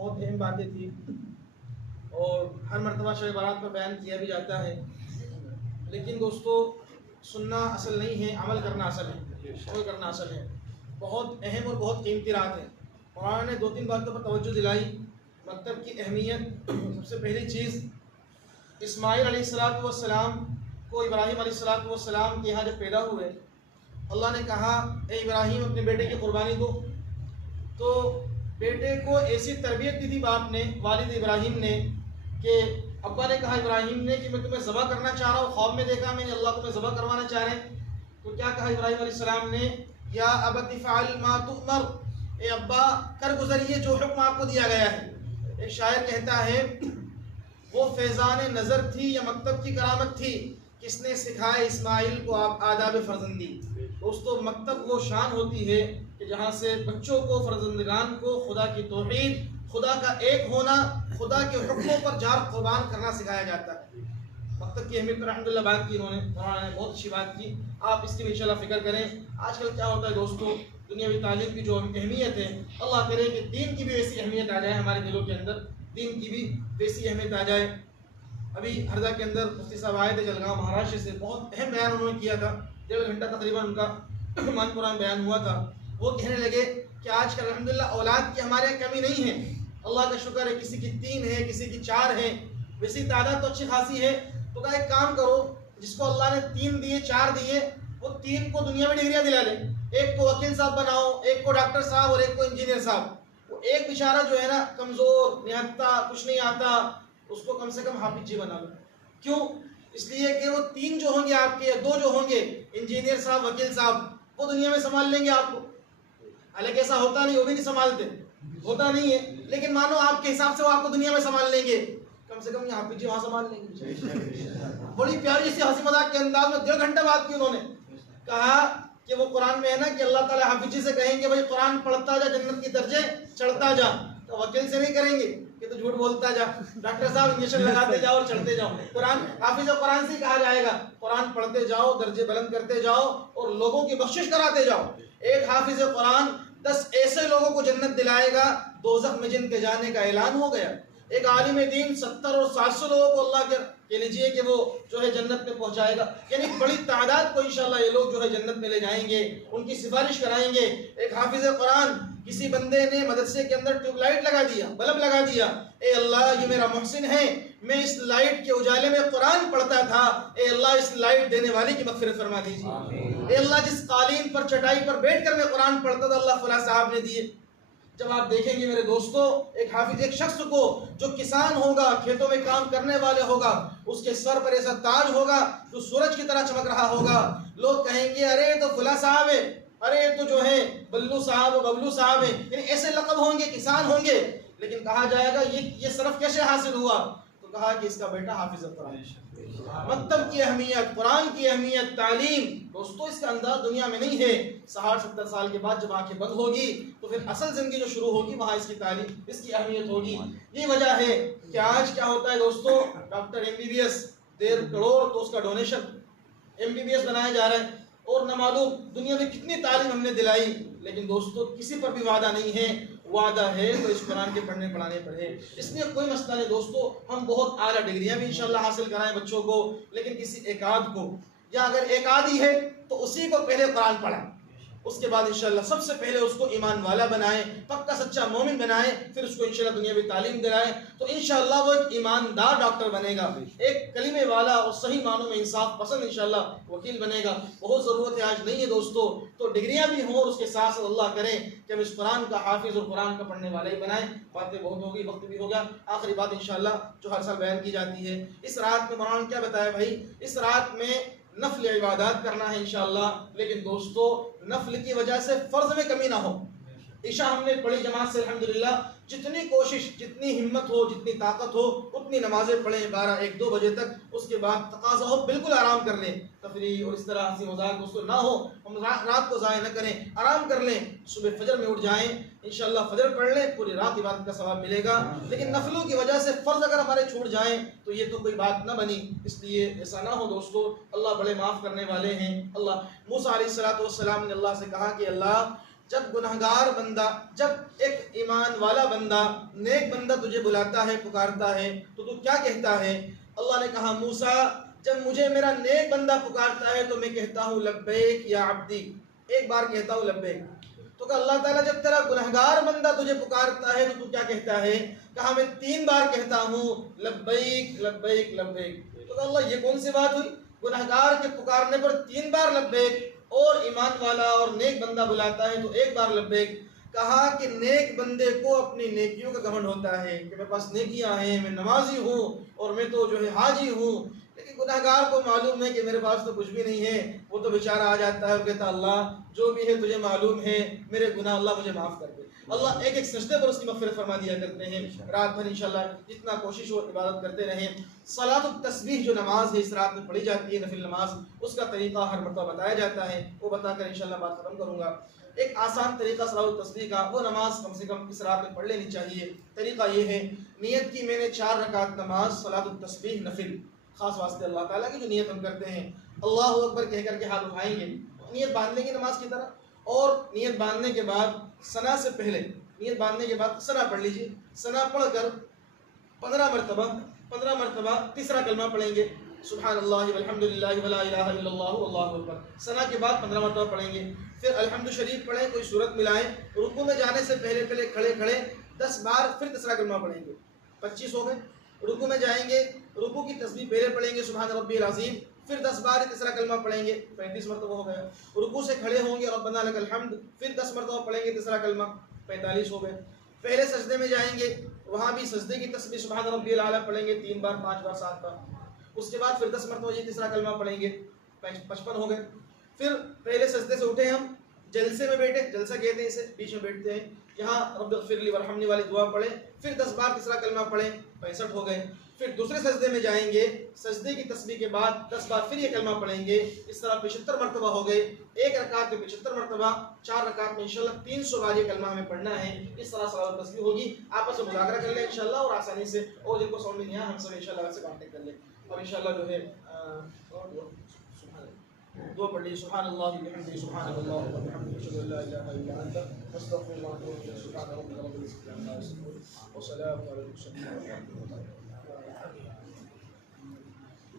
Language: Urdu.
بہت اہم باتیں تھیں اور ہر مرتبہ شب بارات پر بیان کیا بھی جاتا ہے، لیکن دوستو سننا اصل نہیں ہے، عمل کرنا اصل ہے، عمل کرنا اصل ہے۔ بہت اہم اور بہت قیمتی رات ہے۔ قرآن نے 2-3 باتوں پر توجہ دلائی۔ مکتب کی اہمیت، سب سے پہلی چیز اسماعیل علیہ السلام کو ابراہیم علیہ السلام کے یہاں جب پیدا ہوئے، اللہ نے کہا اے ابراہیم اپنے بیٹے کی قربانی دو، تو بیٹے کو ایسی تربیت دی تھی باپ نے، والد ابراہیم نے، کہ ابا نے کہا ابراہیم نے کہ میں تمہیں ذبح کرنا چاہ رہا ہوں، خواب میں دیکھا میں نے اللہ کو میں ذبح کروانا چاہ رہے ہیں۔ تو کیا کہا ابراہیم علیہ السلام نے؟ یا ابت فعل ما تؤمر، اے ابا کر گزریے جو حکم آپ کو دیا گیا ہے۔ ایک شاعر کہتا ہے وہ فیضان نظر تھی یا مکتب کی کرامت تھی، کس نے سکھائے اسماعیل کو آپ آداب فرزندی۔ دوستو مکتب وہ شان ہوتی ہے کہ جہاں سے بچوں کو، فرزندگان کو خدا کی توحید، خدا کا ایک ہونا، خدا کے حکموں پر جار قربان کرنا سکھایا جاتا ہے۔ مکتب کی اہمیت پر الحمدللہ بات کی انہوں نے، مولانا نے بہت اچھی بات کی، آپ اس کی بھی انشاءاللہ فکر کریں۔ آج کل کیا ہوتا ہے دوستو، دنیاوی تعلیم کی جو اہمیت ہے، اللہ کرے کہ دین کی بھی ایسی اہمیت آ جائے ہمارے دلوں کے اندر، دین کی بھی ویسی اہمیت آ جائے۔ ابھی ہردہ کے اندر مفتی صاحب آئے تھے جلگاؤں مہاراشٹر سے، بہت اہم بیان انہوں نے کیا تھا، 1.5 گھنٹہ تقریباً ان کا مان قرآن بیان ہوا تھا۔ وہ کہنے لگے کہ آج کل الحمدللہ اولاد کی ہمارے یہاں کمی نہیں ہے، اللہ کا شکر ہے، کسی کی 3 ہے، کسی کی 4 ہے، ویسی تعداد تو اچھی خاصی ہے۔ تو کہا ایک کام کرو، جس کو اللہ نے 3 دیے 4 دیے، وہ 3 کو دنیا میں ڈگریاں دلا لے، ایک کو وکیل صاحب بناؤ، ایک کو ڈاکٹر صاحب اور ایک کو انجینئر صاحب۔ وہ ایک بیچارہ جو ہے نا کمزور نہتا، کچھ نہیں آتا، اس کو کم سے کم حافظ جی بنا لو۔ کیوں؟ اس لیے کہ وہ 3 جو ہوں گے آپ کے، یا 2 جو ہوں گے، انجینئر صاحب وکیل صاحب، وہ دنیا میں سنبھال لیں گے آپ کو۔ حالانکہ ایسا ہوتا نہیں، وہ بھی نہیں سنبھالتے، ہوتا نہیں ہے، لیکن مانو آپ کے حساب سے وہ آپ کو دنیا میں سنبھال لیں گے، کم سے کم یہ حافظ جی وہاں سنبھال لیں گے۔ بڑی پیاری سی ہنسی مذاق کے انداز میں 1.5 گھنٹہ بات کی انہوں نے، کہا کہ وہ قرآن میں ہے نا کہ اللہ تعالیٰ حافظ جی سے کہیں گے بھائی قرآن پڑھتا جا، جنت کی درجے چڑھتا جا، تو وکیل سے نہیں کریں گے کہ تو جھوٹ بولتا جا، ڈاکٹر صاحب انجیکشن لگاتے جاؤ اور چڑھتے جاؤ۔ قرآن حافظ قرآن سے کہا جائے گا قرآن پڑھتے جاؤ، درجے بلند کرتے جاؤ اور لوگوں کی بخشش کراتے جاؤ۔ ایک حافظ قرآن 10 ایسے لوگوں کو جنت دلائے گا دوزخ میں جن کے جانے کا اعلان ہو گیا۔ ایک عالم دین 70 اور 700 لوگوں کو اللہ کے کہہ لیجئے کہ وہ جو ہے جنت میں پہنچائے گا، یعنی بڑی تعداد کو انشاءاللہ یہ لوگ جو ہے جنت میں لے جائیں گے، ان کی سفارش کرائیں گے۔ ایک حافظ قرآن، کسی بندے نے مدرسے کے اندر ٹیوب لائٹ لگا دیا، بلب لگا دیا، اے اللہ یہ میرا محسن ہے، میں اس لائٹ کے اجالے میں قرآن پڑھتا تھا، اے اللہ اس لائٹ دینے والے کی مغفرت فرما دیجیے۔ اے اللہ جس قالین پر چٹائی پر بیٹھ کر میں قرآن پڑھتا تھا، اللہ فلاں صاحب نے دیے۔ جب آپ دیکھیں گے میرے دوستو، ایک حافظ ایک شخص کو جو کسان ہوگا، کھیتوں میں کام کرنے والے ہوگا، اس کے سر پر ایسا تاج ہوگا جو سورج کی طرح چمک رہا ہوگا، لوگ کہیں گے ارے تو فلاں صاحب ہے، ارے تو جو ہے بلو صاحب ببلو صاحب ہے، یعنی ایسے لقب ہوں گے، کسان ہوں گے، لیکن کہا جائے گا یہ شرف کیسے حاصل ہوا؟ تو کہا کہ اس کا بیٹا حافظ قرآن۔ مکتب کی اہمیت، قرآن کی اہمیت، تعلیم، دوستو اس کا انداز دنیا میں نہیں ہے۔ 60-70 سال کے بعد جب آنکھیں بند ہوگی تو پھر اصل زندگی جو شروع ہوگی وہاں اس کی تعلیم، اس کی اہمیت ہوگی۔ یہ وجہ ہے کہ آج کیا ہوتا ہے دوستو، ڈاکٹر MBBS 1.5 کروڑ تو اس کا ڈونیشن MBBS بنایا جا رہا ہے، اور نہ معلوم دنیا میں کتنی تعلیم ہم نے دلائی، لیکن دوستو کسی پر بھی وعدہ نہیں ہے، وعدہ ہے تو اس قرآن کے پڑھنے پڑھانے پر ہے۔ اس لیے کوئی مسئلہ نہیں دوستو، ہم بہت اعلیٰ ڈگریاں بھی انشاءاللہ حاصل کرائیں بچوں کو، لیکن کسی ایک آدھ کو، یا اگر ایک آدھ ہی ہے تو اسی کو پہلے قرآن پڑھائیں، اس کے بعد انشاءاللہ سب سے پہلے اس کو ایمان والا بنائیں، پکا سچا مومن بنائیں، پھر اس کو انشاءاللہ دنیاوی تعلیم دلائیں، تو انشاءاللہ وہ ایک ایماندار ڈاکٹر بنے گا، ایک کلمے والا اور صحیح معنوں میں انصاف پسند انشاءاللہ وکیل بنے گا۔ بہت ضرورت ہے، آج نہیں ہے دوستو، تو ڈگریاں بھی ہوں اور اس کے ساتھ ساتھ اللہ کریں کہ ہم اس قرآن کا حافظ اور قرآن کا پڑھنے والا ہی بنائیں۔ باتیں بہت ہوگی، وقت بھی ہوگا، آخری بات انشاءاللہ جو ہر سال بیان کی جاتی ہے، اس رات میں مولانا نے کیا بتایا بھائی، اس رات میں نفل عبادات کرنا ہے انشاءاللہ، لیکن دوستو نفل کی وجہ سے فرض میں کمی نہ ہو۔ عشاء ہم نے پڑھی جماعت سے الحمدللہ، جتنی کوشش، جتنی ہمت ہو، جتنی طاقت ہو اتنی نمازیں پڑھیں 12-1-2 بجے تک، اس کے بعد تقاضا ہو بالکل آرام کر لیں، تفریح اور اس طرح ہنسی مذاق دوستو نہ ہو، ہم رات کو ضائع نہ کریں، آرام کر لیں، صبح فجر میں اٹھ جائیں، انشاءاللہ فجر پڑھ لیں، پوری رات عبادت کا ثواب ملے گا۔ لیکن نفلوں کی وجہ سے فرض اگر ہمارے چھوٹ جائیں تو یہ تو کوئی بات نہ بنی، اس لیے ایسا نہ ہو دوستو، اللہ بڑے معاف کرنے والے ہیں۔ اللہ موسیٰ علیہ السلام نے اللہ سے کہا کہ اللہ جب گنہگار بندہ، جب ایک ایمان والا بندہ، نیک بندہ تجھے بلاتا ہے، پکارتا ہے تو تو کیا کہتا ہے؟ اللہ نے کہا موسیٰ جب مجھے میرا نیک بندہ پکارتا ہے تو میں کہتا ہوں لبیک یا عبدی، ایک بار کہتا ہوں لبیک۔ تو کہ اللہ تعالیٰ جب تیرا گنہگار بندہ تجھے پکارتا ہے تو کیا کہتا ہے؟ کہا میں 3 بار کہتا ہوں لبیک لبیک لبیک۔ تو کہ اللہ یہ کون سی بات ہوئی؟ گنہگار کے پکارنے پر 3 بار لبیک، اور ایمان والا اور نیک بندہ بلاتا ہے تو 1 بار لبیک۔ کہا کہ نیک بندے کو اپنی نیکیوں کا گھمنڈ ہوتا ہے کہ میرے پاس نیکیاں ہیں، میں نمازی ہوں اور میں تو جو ہے حاجی ہوں، لیکن گنہگار کو معلوم ہے کہ میرے پاس تو کچھ بھی نہیں ہے، وہ تو بیچارہ آ جاتا ہے اور کہتا اللہ جو بھی ہے تجھے معلوم ہے، میرے گناہ اللہ مجھے معاف کر دے۔ اللہ ایک ایک سجدے پر اس کی مغفرت فرما دیا کرتے ہیں۔ رات بھر انشاءاللہ جتنا کوشش ہو عبادت کرتے رہیں۔ صلاۃ التسبیح جو نماز ہے اس رات میں پڑھی جاتی ہے، نفل نماز، اس کا طریقہ ہر مرتبہ بتایا جاتا ہے، وہ بتا کر انشاءاللہ بات ختم کروں گا۔ ایک آسان طریقہ صلاۃ التسبیح کا، وہ نماز کم سے کم اس رات میں پڑھ لینی چاہیے۔ طریقہ یہ ہے، نیت کی میں نے 4 رکعت نماز صلاۃ التسبیح نفل، خاص واسطے اللہ تعالیٰ کی جو نیت ہم کرتے ہیں، اللہ اکبر کہہ کر کے ہاتھ اٹھائیں گے، نیت باندھ لیں گے نماز کی طرح، اور نیت باندھنے کے بعد ثنا سے پہلے، نیت باندھنے کے بعد ثنا پڑھ لیجیے، ثنا پڑھ کر 15 مرتبہ تیسرا کلمہ پڑھیں گے، سبحان اللہ والحمد للہ ولا الہ الا اللہ واللہ اکبر۔ ثنا کے بعد 15 مرتبہ پڑھیں گے، پھر الحمد شریف پڑھیں، کوئی صورت ملائیں، رکوع میں جانے سے پہلے کھڑے 10 بار پھر تیسرا کلمہ پڑھیں گے، 25 ہو گئے۔ رکوع میں جائیں گے، رکوع کی تسبیح پہلے پڑھیں گے سبحان ربی العظیم، پھر 10 بار تیسرا کلمہ پڑھیں گے، 35 مرتبہ ہو گیا۔ رکوع سے کھڑے ہوں گے ربنا لک الحمد، پھر 10 مرتبہ پڑھیں گے تیسرا کلمہ، 45 ہو گئے۔ پہلے سجدے میں جائیں گے، وہاں بھی سجدے کی تسبیح سبحان ربی الاعلیٰ پڑھیں گے 3 بار 5 بار 7 بار، اس کے بعد پھر 10 مرتبہ یہ تیسرا کلمہ پڑھیں گے، 55 ہو گئے۔ پھر پہلے سجدے سے اٹھے، ہم جلسے میں بیٹھے، جلسہ کہتے ہیں اسے، بیچ میں بیٹھتے ہیں، یہاں رب اغفر لی ورحمنی والی دعا پڑھیں، پھر 10 بار تیسرا کلمہ پڑھیں، 65 ہو گئے۔ پھر دوسرے سجدے میں جائیں گے، سجدے کی تسبیح کے بعد 10 بار پھر یہ کلمہ پڑھیں گے، اس طرح 75 مرتبہ ہو گئے۔ ایک رکعت میں 75 مرتبہ، 4 رکعت میں انشاءاللہ 300 بار یہ کلمہ ہمیں پڑھنا ہے۔ اس طرح صلاۃ التسبیح ہوگی، آپس میں مذاکرہ کر لیں انشاءاللہ، اور آسانی سے، اور جن کو سمجھ میں نہیں آیا ہم سب انشاءاللہ سے کانٹیکٹ کر لیں، اور انشاءاللہ جو ہے دعا پڑھ لی، سبحان اللہ بحمدہ سبحان اللہ وبحمدہ اشہد ان لا الہ الا انت استغفر اللہ واتوب الیہ، سبحان ربک رب العزۃ عما یصفون وسلام علی المرسلین والحمد للہ۔